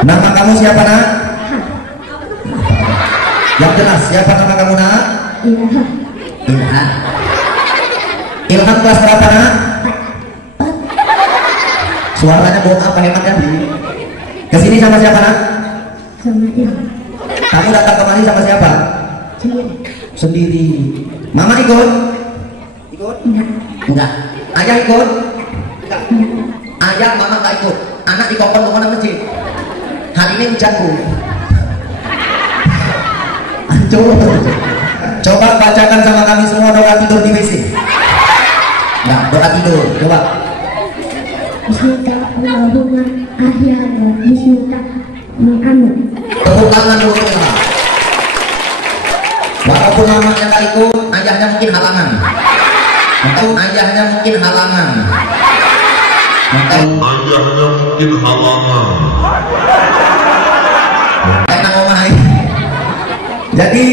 Nama kamu siapa nak? Yang jelas siapa nama kamu nak? Ilham. Ilham. Ilham kelas berapa nak? Suaranya bohong apa hematnya? Kesini sama siapa nak? Sama dia. Kamu datang kemari sama siapa? Sendiri. Sendiri. Mama ikut? Ikut? Enggak. Ayah ikut? Enggak. Ayah, mama enggak ikut. Anak dikongkon ke mana masjid? Hari ini hujan bu. Coba bacakan sama kami semua doa tidur di WC. Enggak, doa tidur. Coba. Bismillahirrahmanirrahim. Ahyana. Bismillahirrahmanirrahim. Tepuk tangan dulu. Walaupun mamanya nggak ikut, ayahnya mungkin halangan. Atau ayahnya mungkin halangan. Ayahnya mungkin halangan. Enak ngomong. Jadi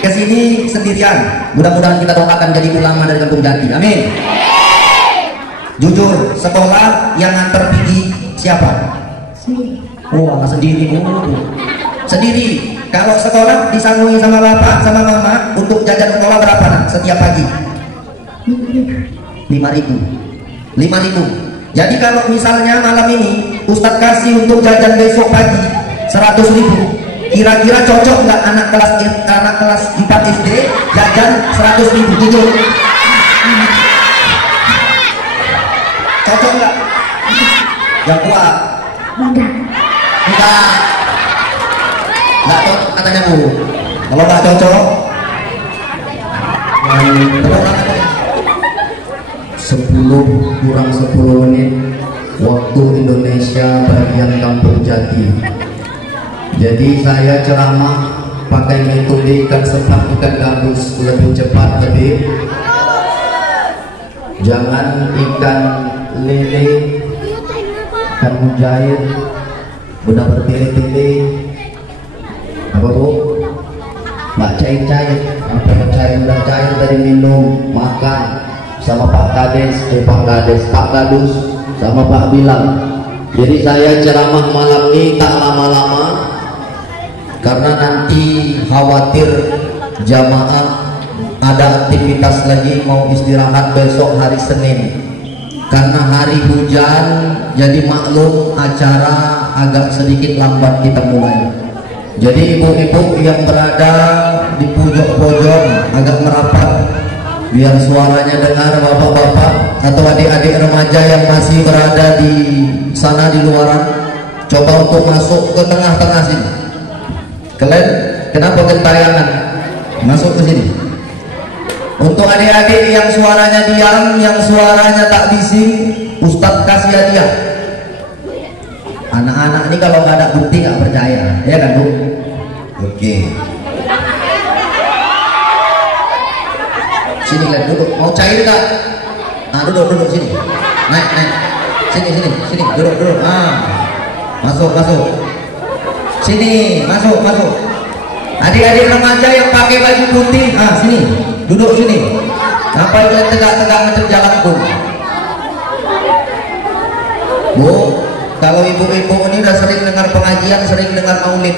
kesini sendirian. Mudah-mudahan kita doakan jadi ulama dari Kampung Jati. Amin. Jujur, sekolah yang nganter pergi siapa? Sendiri. Oh, sendiri. Sendiri. Kalau sekolah disanggupi sama bapak, sama mama, untuk jajan sekolah berapa nak setiap pagi? 5.000. 5.000. Jadi kalau misalnya malam ini Ustadz kasih untuk jajan besok pagi 100.000, kira-kira cocok nggak anak kelas 4 SD jajan 100.000? Jujur. Cocok nggak? Yang kuat. Enggak cocok katanya bu. Kalau nggak cocok 10 kurang 10 menit waktu Indonesia bagian Kampung Jati. Jadi saya ceramah pakai metode ikan sepat ikan gabus, lebih cepat lebih. Jangan ikan lele, ikan mujair, udah berpilih-pilih. Apa bu? Mak cair-cair, apa cair udah cair dari minum, makan sama Pak Kades, Pak Gadus, sama Pak Bilang. Jadi saya ceramah malam ini tak lama-lama karena nanti khawatir jamaah ada aktivitas lagi mau istirahat besok hari Senin. Karena hari hujan, jadi maklum acara agak sedikit lambat kita mulai. Jadi ibu-ibu yang berada di pojok-pojok agak merapat biar suaranya dengar, bapak-bapak atau adik-adik remaja yang masih berada di sana di luaran, coba untuk masuk ke tengah-tengah sini. Kalian kenapa gentayangan? Masuk ke sini. Untuk adik-adik yang suaranya diam, yang suaranya tak bising, Ustadz kasih hadiah. Anak-anak ini kalau nggak ada bukti nggak percaya, ya kan bu? Oke. Sini lihat duduk. Mau cair nggak? Nah duduk sini. Naik. Sini duduk. Masuk. Sini masuk. Adik-adik remaja yang pakai baju putih, sini. Duduk sini. Sampai kalian tegak-tegak macam jalan bu. Bu, kalau ibu-ibu ini udah sering dengar pengajian, sering dengar maulid.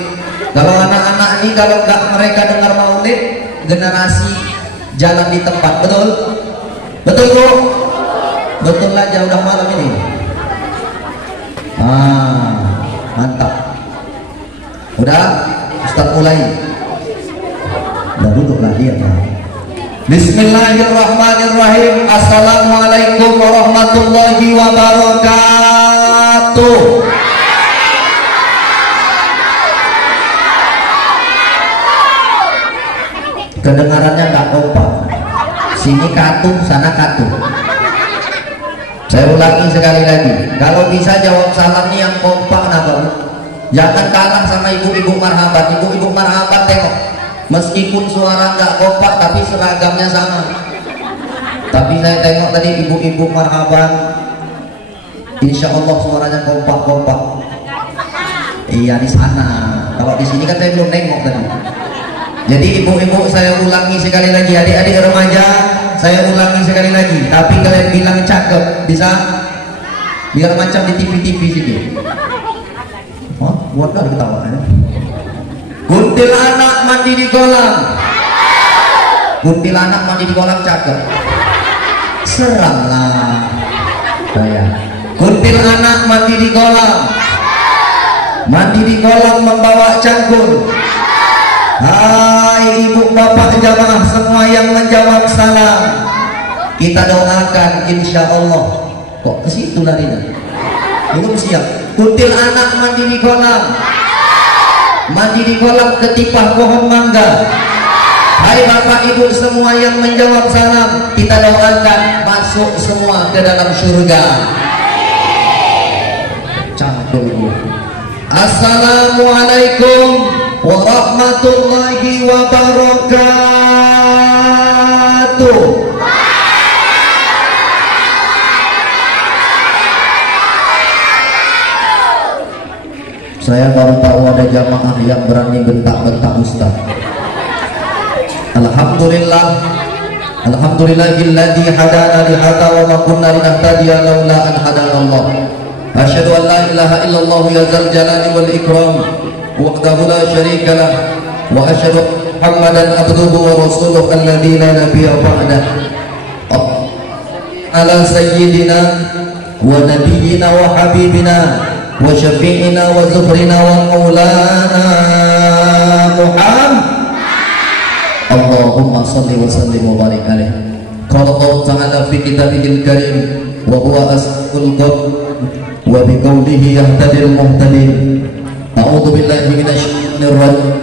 Kalau anak-anak ini kalau nggak mereka dengar maulid, generasi jalan di tempat. Betul bu? Betul aja udah malam ini. Mantap. Udah, Ustaz mulai. Udah duduklah dia. Bismillahirrahmanirrahim. Assalamualaikum warahmatullahi wabarakatuh. Kedengarannya nggak kompak. Sini katu, sana katu. Saya ulangi sekali lagi. Kalau bisa jawab salam nih yang kompak, jangan kalah sama ibu-ibu marhaban. Ibu-ibu marhaban tengok, meskipun suara nggak kompak tapi seragamnya sama. Tapi saya tengok tadi ibu-ibu marhaban, insya Allah suaranya kompak. Iya di sana. Kalau di sini kan saya belum nengok tadi. Jadi ibu-ibu saya ulangi sekali lagi, adik-adik remaja saya ulangi sekali lagi. Tapi kalian bilang cakep, bisa? Biar macam di TV-TV sini. Buat kali ketawa ya. Kuntilanak mandi di kolam. Kuntilanak mandi di kolam cakep. Seram lah. Saya. Kuntilanak mandi di kolam. Mandi di kolam membawa cangkul. Hai ibu bapak jamaah semua yang menjawab salam, kita doakan insya Allah. Kok ke situ larinya? Belum siap. Kuntilanak mandi di kolam. Mandi di kolam ketipah pohon mangga. Hai bapak ibu semua yang menjawab salam, kita doakan masuk semua ke dalam surga. Cangkul. Assalamualaikum warahmatullahi wabarakatuh. Saya baru tahu ada jamaah yang berani bentak-bentak Ustaz. Alhamdulillah. Alhamdulillahilladzi hadana li hadza wa ma kunna linahtadiya laula an hadana Allah. Asyhadu an la ilaha illallah ya dzal jalali wal ikram wahdahu la syarika lah wa asyhadu Muhammadan abduhu wa rasuluhu alladzi la nabiyya ba'dah. Ala sayyidina wa nabiyyina wa habibina wa syafi'ina wa zuhrina wa maulana Muhammad. Allahumma salli wa sallim wa barik alaih. Qala Allah ta'ala fi kitabihil karim wa huwa asqul qab wa bi qawlihi yahtadil muhtadin. A'udzu billahi minasy syaithanir rajim.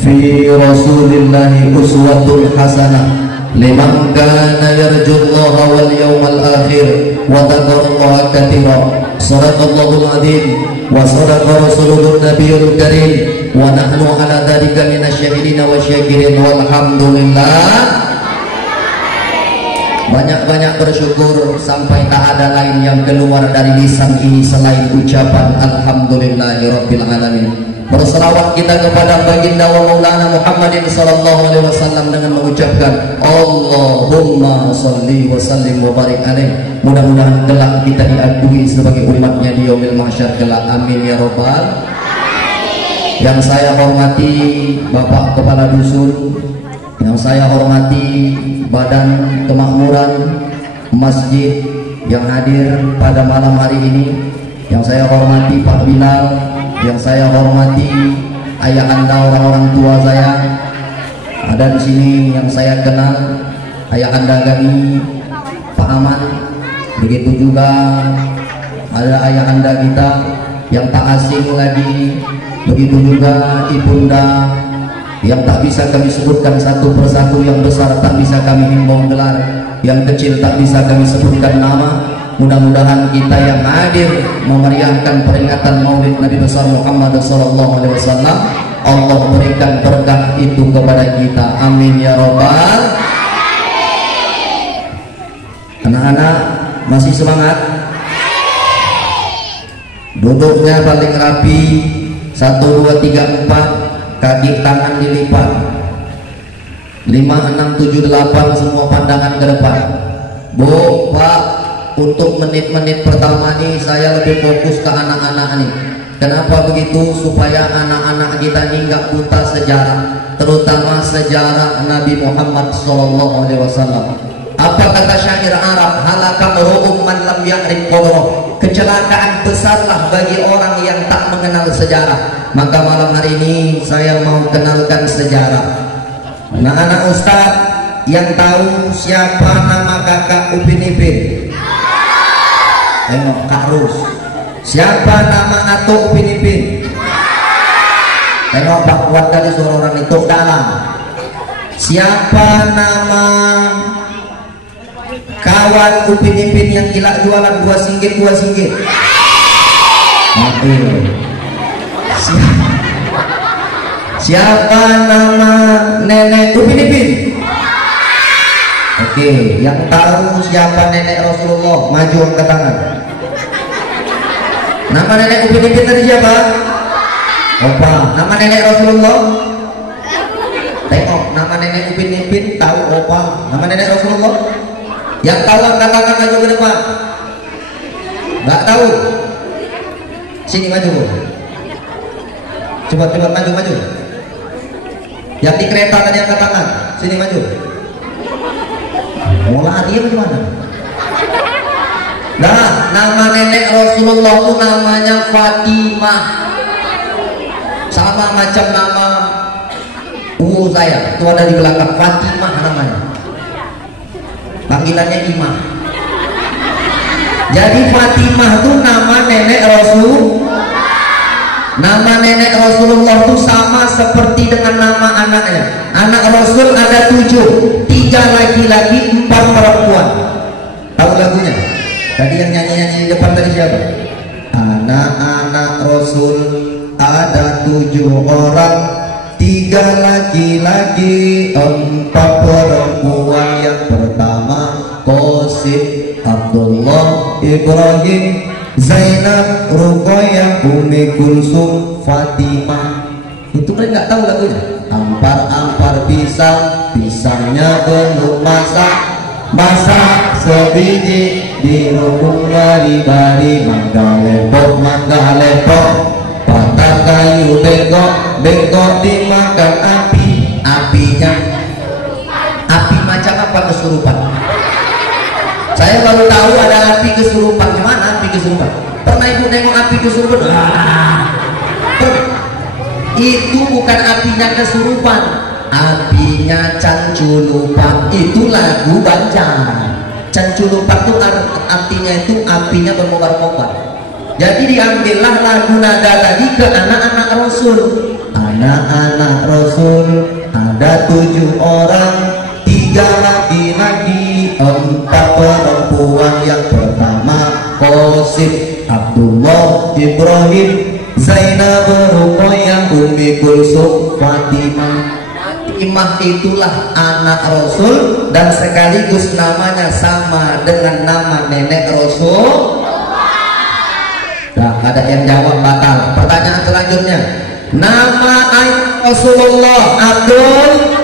Fi rasulillahi uswatun hasanah liman kana yarjullaha wal yawmal akhir wa dzakarallaha katsira. Shadaqallahul adzim wa shadaqa rasuluhun nabiyul karim wa nahnu ala dzalika minasyahidin wa syakirin walhamdulillah. Banyak-banyak bersyukur sampai tak ada lain yang keluar dari lisan ini selain ucapan alhamdulillahirabbil alamin. Berselawat kita kepada baginda wa maulana Muhammadin sallallahu alaihi wasallam dengan mengucapkan Allahumma shalli wa sallim wa barik alaih. Mudah-mudahan kelak kita diakui sebagai umatnya di yaumil mahsyar kelak. Amin ya rabbal. Yang saya hormati Bapak Kepala Dusun, yang saya hormati Badan Kemakmuran Masjid yang hadir pada malam hari ini, yang saya hormati Pak Bilal, yang saya hormati ayah anda orang-orang tua saya ada di sini, yang saya kenal ayah anda kami Pak Aman, begitu juga ada ayah anda kita yang tak asing lagi, begitu juga ibunda yang tak bisa kami sebutkan satu persatu, yang besar tak bisa kami himbau gelar, yang kecil tak bisa kami sebutkan nama. Mudah-mudahan kita yang hadir memeriahkan peringatan Maulid Nabi besar Muhammad sallallahu alaihi wasallam, Allah berikan berkah itu kepada kita. Amin ya rabbal. Anak-anak masih semangat? Duduknya paling rapi, 1, 2, 3, 4, kaki tangan dilipat, 5, 6, 7, 8 semua pandangan ke depan. Bu, Pak, untuk menit-menit pertama ini saya lebih fokus ke anak-anak nih. Kenapa begitu? Supaya anak-anak kita ini nggak buta sejarah, terutama sejarah Nabi Muhammad SAW. Apa kata syair Arab? Halakam ru'um man lam ya'rif qadra. Kecelakaan besarlah bagi orang yang tak mengenal sejarah. Maka malam hari ini saya mau kenalkan sejarah. Anak-anak Ustaz yang tahu siapa nama kakak Upin Ipin? Tengok Kak Rus. Siapa nama atuk Upin Ipin? Tengok Pak Kuat tadi suara orang itu dalam. Siapa nama kawan Upin Ipin yang gila jualan 2 singgit 2 singgit? Siapa nama nenek Upin Ipin? Oke, yang tahu siapa nenek Rasulullah maju angkat tangan. Nama nenek Upin Ipin tadi siapa? Opa. Nama nenek Rasulullah? Tengok, nama nenek Upin Ipin tahu Opa. Nama nenek Rasulullah? Yang tahu angkat tangan maju ke depan. Nggak tahu? Sini maju Bu. Coba maju. Yang di kereta tadi angkat tangan. Sini maju. Mau lari apa gimana? Nah, nama nenek Rasulullah itu namanya Fatimah. Sama macam nama saya. Itu ada di belakang, Fatimah namanya. Panggilannya Imah. Jadi Fatimah itu nama nenek Rasul. Nama nenek Rasulullah itu sama seperti dengan nama anaknya. Anak Rasul ada 7, 3 laki-laki, 4 perempuan. Tahu lagunya? Tadi yang nyanyi-nyanyi di depan tadi siapa? Anak-anak Rasul ada 7 orang, 3 laki-laki, 4 perempuan. Yang pertama Qasim, Abdullah, Ibrahim, Zainab, Ruqayyah, Ummi Kulsum, Fatimah. Itu mereka nggak tahu lagunya. Ampar-ampar pisangnya belum masak sebiji dirubung bari-bari, mangga lepok, patah kayu bengkok dimakan api macam apa kesurupan? Saya baru tahu ada api kesurupan. Gimana api kesurupan? Pernah ibu nengok api kesurupan? Itu bukan apinya kesurupan, apinya canculupan. Itu lagu baca. Canculupan itu artinya itu apinya bermobar-mobar. Jadi diambillah lagu nada tadi ke anak-anak Rasul. Anak-anak Rasul ada 7 orang, 3 laki-laki, 4 perempuan. Yang pertama Qasim, Abdullah, Ibrahim, Zainab, Ruqayyah, Ummi Kulsum, Fatimah. Fatimah itulah anak Rasul dan sekaligus namanya sama dengan nama nenek Rasul. Nah, ada yang jawab batal. Pertanyaan selanjutnya, nama ayah Rasulullah Abdul.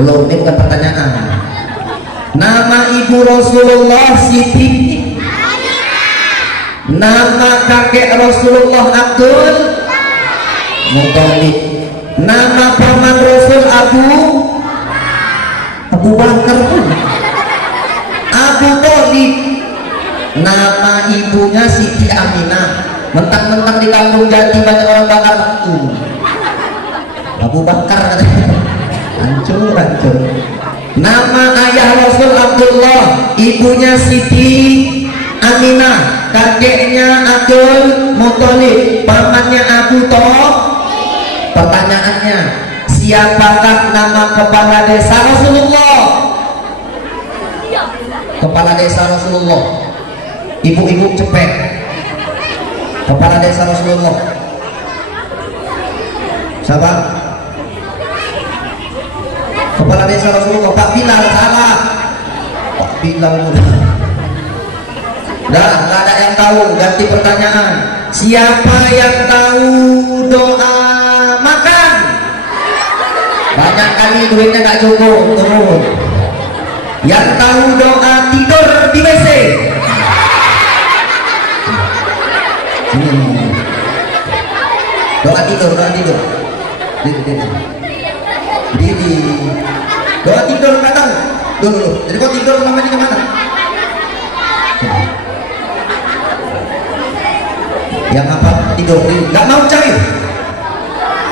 Belum, ini bukan pertanyaan. Nama ibu Rasulullah Siti. Nama kakek Rasulullah Abdul Muthalib. Nama paman Rasul Abu Bakar, Abu Thalib. Nama ibunya Siti Aminah. Mentang-mentang di kampung Jati banyak orang bakar Abu Bakar. Hancur. Nama ayah Rasul Abdullah, ibunya Siti Aminah, kakeknya Abdul Muthalib, pamannya Abu Thalib. Pertanyaannya, siapakah nama kepala desa Rasulullah? Kepala desa Rasulullah, ibu-ibu cepet. Kepala desa Rasulullah siapa? Kepala desa Rasulullah Pak Bilal. Salah. Pak Bilal. Dah, nggak ada yang tahu. Ganti pertanyaan. Siapa yang tahu doa makan? Banyak kali duitnya nggak cukup. Turun. Yang tahu doa tidur di WC? Doa tidur. Didi. Doa tidur nggak tahu. Dulu. Jadi kau tidur namanya kemana? Yang apa? Tidur. Nggak mau cair.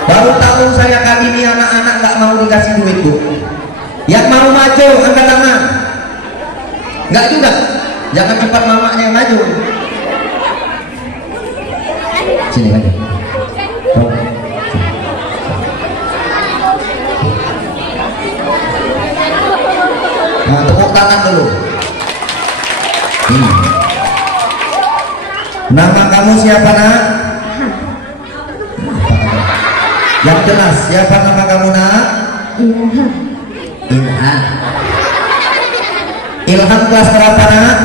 Baru tahu saya kali ini anak-anak nggak mau dikasih duit Bu. Yang mau maju angkat tangan. Nggak juga. Jangan cepat mamanya yang maju. Sini maju. Nah, tepuk tangan dulu. Ini. Nama kamu siapa nak? Yang jelas, siapa nama kamu nak? Ilham. Ilham kelas berapa nak?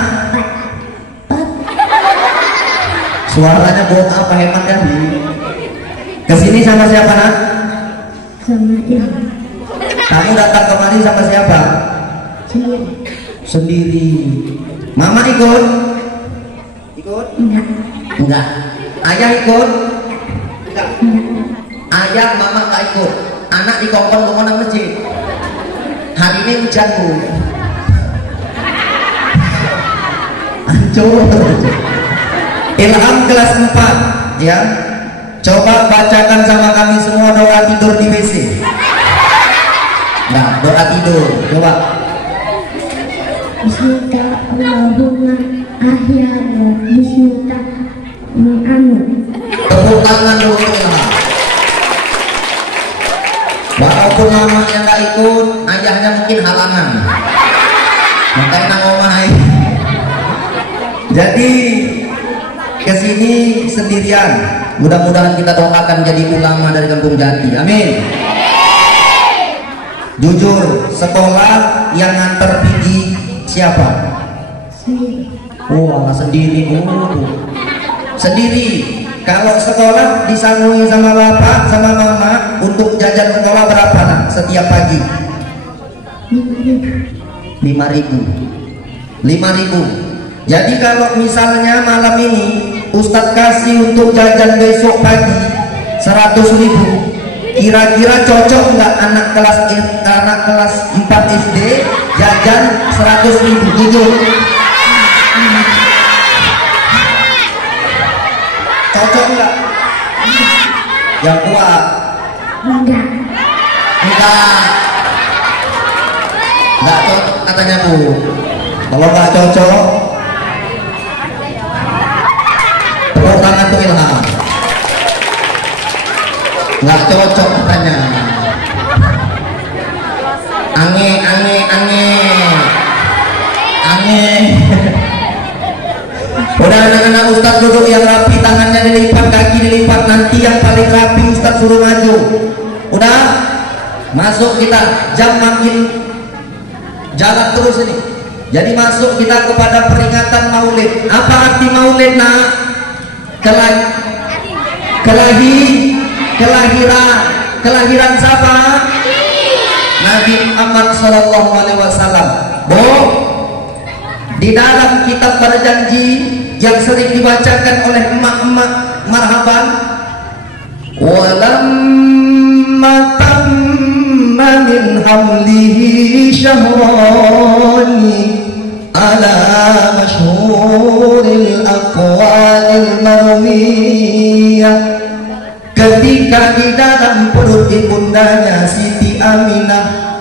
Suaranya bohong apa hemat ya? Kesini sama siapa nak? Sama Ilham. Kamu datang kemari sama siapa? Sendiri. Mama ikut? Ikut? Enggak. Enggak. Ayah ikut? Enggak. Ayah, mama tak ikut. Anak dikongkong ke mana masjid. Hari ini hujan bu. Hancur. Ilham kelas 4 ya. Coba bacakan sama kami semua doa tidur di WC. Nah, doa tidur. Coba. Bismika Allahumma ahyana bismika anu. Tepuk tangan dulu Ilham. Walaupun mamanya nggak ikut, ayahnya mungkin halangan. Makanya nang omah. Jadi kesini sendirian. Mudah-mudahan kita doakan jadi ulama dari Kampung Jati. Amin. Jujur, sekolah yang nganter pergi siapa? Sendiri. Oh, sendiri dulu. Sendiri. Kalau sekolah disanggupi sama bapak, sama mama untuk jajan sekolah berapa nak setiap pagi? 5.000. 5.000. Jadi kalau misalnya malam ini Ustadz kasih untuk jajan besok pagi 100.000, kira-kira cocok nggak anak kelas 4 SD jajan 100.000? Jujur. Cocok nggak? Yang kuat? Enggak. Nggak cocok katanya bu. Kalau nggak cocok, tepuk tangan tuh Ilham. Nggak cocok katanya. Ange. Udah anak-anak Ustadz duduk yang rapi, tangannya dilipat, kaki dilipat. Nanti yang paling rapi Ustadz suruh maju. Udah masuk kita, jam makin jalan terus ini. Jadi masuk kita kepada peringatan Maulid. Apa arti Maulid nak? Kelahiran siapa? Nabi Muhammad Sallallahu Alaihi Wasallam. Bu, di dalam kitab berjanji yang sering dibacakan oleh emak-emak marhaban, walamma tamma min hamlihi syahrani ala masyhuril aqwalil marmiyah. Ketika di dalam perut ibundanya Siti Aminah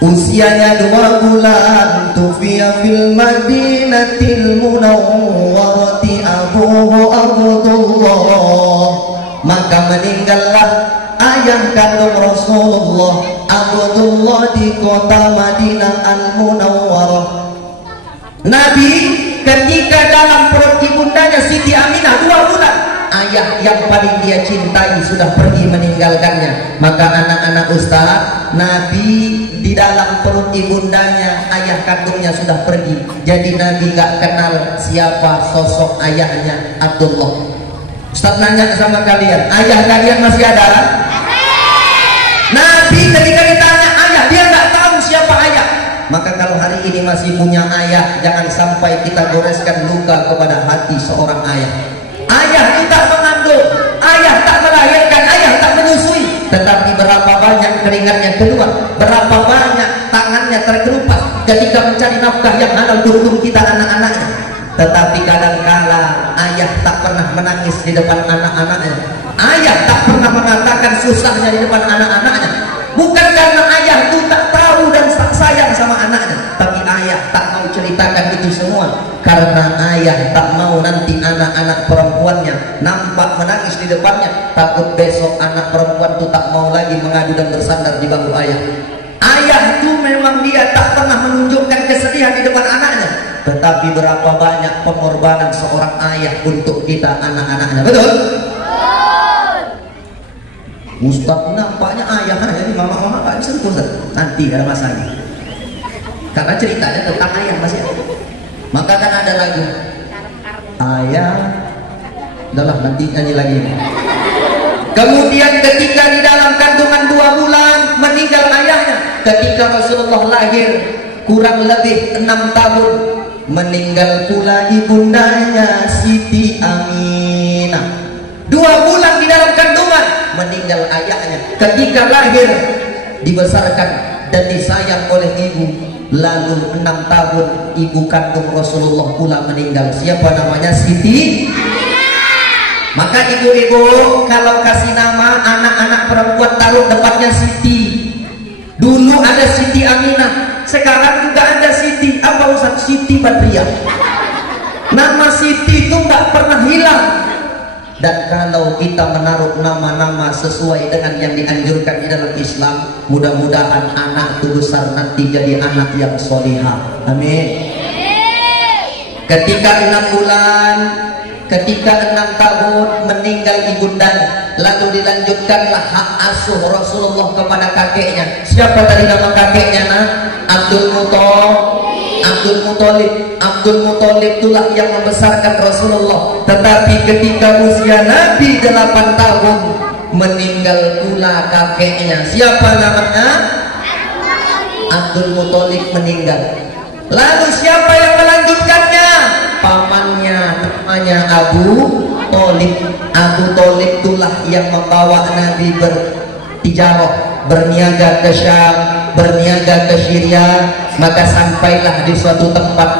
usianya 2 bulan, tufiya fil madinatil munawwarati abuhu Abdullah, maka meninggallah ayah kandung Rasulullah Abdullah di kota Madinah al-Munawwarah. Nabi ketika dalam perut ibundanya Siti Aminah 2 bulan, ayah yang paling dia cintai sudah pergi meninggalkannya. Maka anak-anak Ustaz, Nabi di dalam perut ibundanya ayah kandungnya sudah pergi. Jadi Nabi gak kenal siapa sosok ayahnya Abdullah. Ustaz nanya sama kalian, ayah kalian masih ada? Nabi ketika ditanya ayah, dia gak tahu siapa ayah. Maka kalau hari ini masih punya ayah, jangan sampai kita goreskan luka kepada hati seorang ayah. Ayah tidak mengandung, ayah tak melahirkan, ayah tak menyusui, tetapi berapa banyak keringatnya keluar, berapa banyak tangannya terkelupas ketika mencari nafkah yang halal untuk kita anak-anaknya. Tetapi kadang-kala ayah tak pernah menangis di depan anak-anaknya, ayah tak pernah mengatakan susahnya di depan anak-anaknya. Bukan karena ayah itu tak tahu dan tak sayang sama anaknya, tapi ayah tak mau ceritakan itu semua karena ayah tak mau nanti anak-anak perempuannya nampak menangis di depannya, takut besok anak perempuan itu tak mau lagi mengadu dan bersandar di bangku ayah. Ayah itu memang dia tak pernah menunjukkan kesedihan di depan anaknya, tetapi berapa banyak pengorbanan seorang ayah untuk kita anak-anaknya. Betul? Ustaz nampaknya ayah aja nih, mama-mama gak bisa Ustaz. Nanti ada masanya, karena ceritanya tentang ayah masih ada. Maka kan ada lagu ayah, udahlah nanti nyanyi lagi. Kemudian ketika di dalam kandungan 2 bulan meninggal ayahnya. Ketika Rasulullah lahir kurang lebih 6 tahun meninggal pula ibundanya Siti Aminah. 2 bulan di dalam kandungan meninggal ayahnya. Ketika lahir dibesarkan dan disayang oleh ibu. Lalu 6 tahun ibu kandung Rasulullah pula meninggal. Siapa namanya? Siti Aminah. Maka ibu-ibu kalau kasih nama anak-anak perempuan taruh depannya Siti. Dulu ada Siti Aminah, sekarang juga ada Siti. Apa Ustaz? Siti Badriah. Nama Siti itu nggak pernah hilang. Dan kalau kita menaruh nama-nama sesuai dengan yang dianjurkan di dalam Islam, mudah-mudahan anak itu besar nanti jadi anak yang solihah. Amin. Ketika 6 bulan, ketika 6 tahun meninggal ibundanya, lalu dilanjutkanlah hak asuh Rasulullah kepada kakeknya. Siapa tadi nama kakeknya? Abdul Muthalib. Abdul Muthalib itulah yang membesarkan Rasulullah. Tetapi ketika usia Nabi 8 tahun meninggal pula kakeknya. Siapa namanya? Abdul Muthalib meninggal. Lalu siapa yang melanjutkannya? Pamannya, namanya Abu Thalib. Abu Thalib itulah yang membawa Nabi bertijarah, berniaga ke Syam, berniaga ke Syria. Maka sampailah di suatu tempat.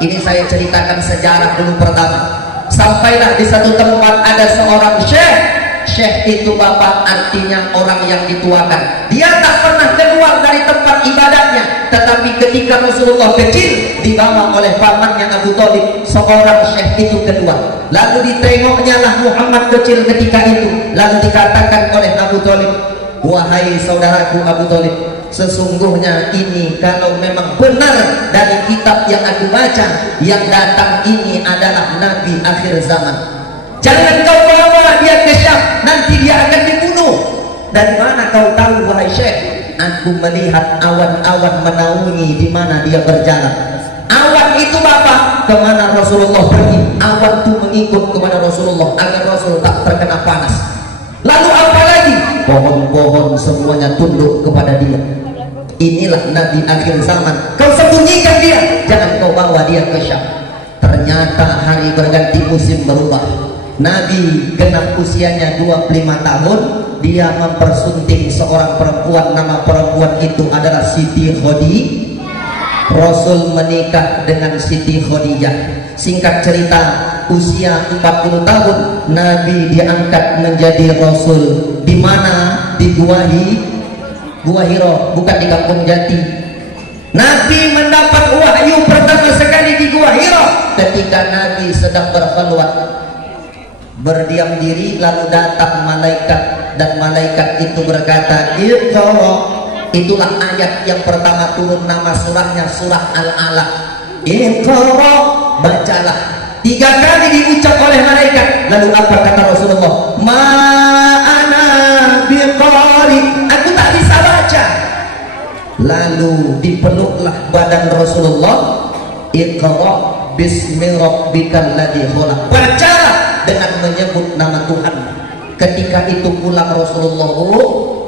Ini saya ceritakan sejarah dulu pertama. Sampailah di satu tempat ada seorang syekh. Syekh itu bapak, artinya orang yang dituakan. Dia tak pernah keluar dari tempat ibadahnya. Tetapi ketika Rasulullah kecil, dibawa oleh pamannya Abu Thalib, seorang syekh itu keluar. Lalu ditengoknya lah Muhammad kecil ketika itu. Lalu dikatakan oleh Abu Thalib, wahai saudaraku Abu Thalib, sesungguhnya ini kalau memang benar dari kitab yang aku baca, yang datang ini adalah Nabi akhir zaman. Jangan kau bawa dia ke Syam, nanti dia akan dibunuh. Dari mana kau tahu wahai syekh? Aku melihat awan-awan menaungi di mana dia berjalan. Awan itu bapak kemana Rasulullah pergi, awan itu mengikut kepada Rasulullah agar Rasul tak terkena panas. Lalu apa lagi? Pohon-pohon semuanya tunduk kepada dia. Inilah Nabi akhir zaman. Kau sembunyikan dia, jangan kau bawa dia ke Syam. Ternyata hari berganti musim berubah. Nabi genap usianya 25 tahun. Dia mempersunting seorang perempuan. Nama perempuan itu adalah Siti Khadijah. Rasul menikah dengan Siti Khadijah. Singkat cerita, usia 40 tahun Nabi diangkat menjadi Rasul. Di mana? Di Gua Hiro, bukan di Kampung Jati. Nabi mendapat wahyu pertama sekali di Gua Hiro ketika Nabi sedang berkhulwat, berdiam diri. Lalu datang malaikat dan malaikat itu berkata, Iqra. Itulah ayat yang pertama turun, nama surahnya surah Al-Alaq. Iqra, bacalah. 3 kali diucap oleh malaikat. Lalu apa kata Rasulullah? Ma'ana biqari, aku tak bisa baca. Lalu dipeluklah badan Rasulullah. Iqra bismi rabbikal ladzi khalaq, bacalah dengan menyebut nama Tuhan. Ketika itu pulang Rasulullah,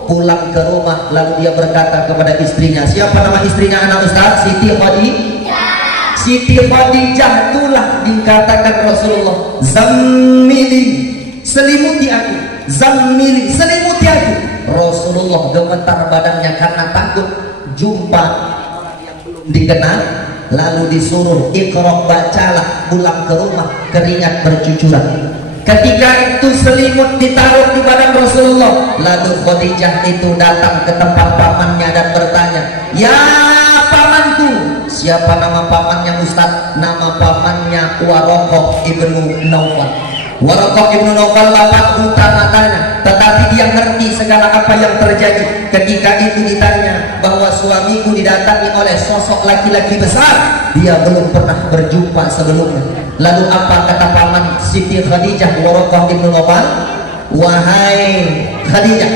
pulang ke rumah. Lalu dia berkata kepada istrinya, siapa nama istrinya anak Ustaz? Siti Khadijah. Siti Khadijah itulah dikatakan Rasulullah, zammili, selimuti aku. Zammili, selimuti aku. Rasulullah gemetar badannya karena takut jumpa orang yang belum dikenal. Lalu disuruh Iqra, bacalah. Pulang ke rumah keringat bercucuran. Ketika itu selimut ditaruh di badan Rasulullah. Lalu Khadijah itu datang ke tempat pamannya dan bertanya, ya pamanku. Siapa nama pamannya Ustaz? Nama pamannya Waraqah ibnu Naufal. Waraqah ibnu Naufal bapak buta matanya, tetapi dia ngerti segala apa yang terjadi. Ketika itu ditanya bahwa suamiku didatangi oleh sosok laki-laki besar, dia belum pernah berjumpa sebelumnya. Lalu apa kata paman Siti Khadijah, Waraqah ibnu Naufal? Wahai Khadijah,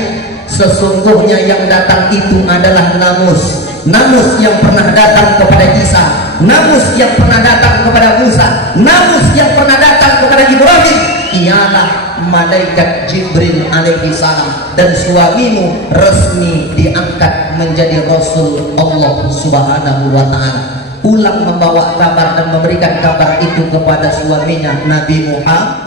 sesungguhnya yang datang itu adalah Namus. Namus yang pernah datang kepada Isa, Namus yang pernah datang kepada Musa, Namus yang pernah datang kepada Ibrahim. Ialah malaikat Jibril alaihi salam. Dan suamimu resmi diangkat menjadi Rasul Allah subhanahu wa ta'ala. pulang membawa kabar dan memberikan kabar itu kepada suaminya Nabi Muhammad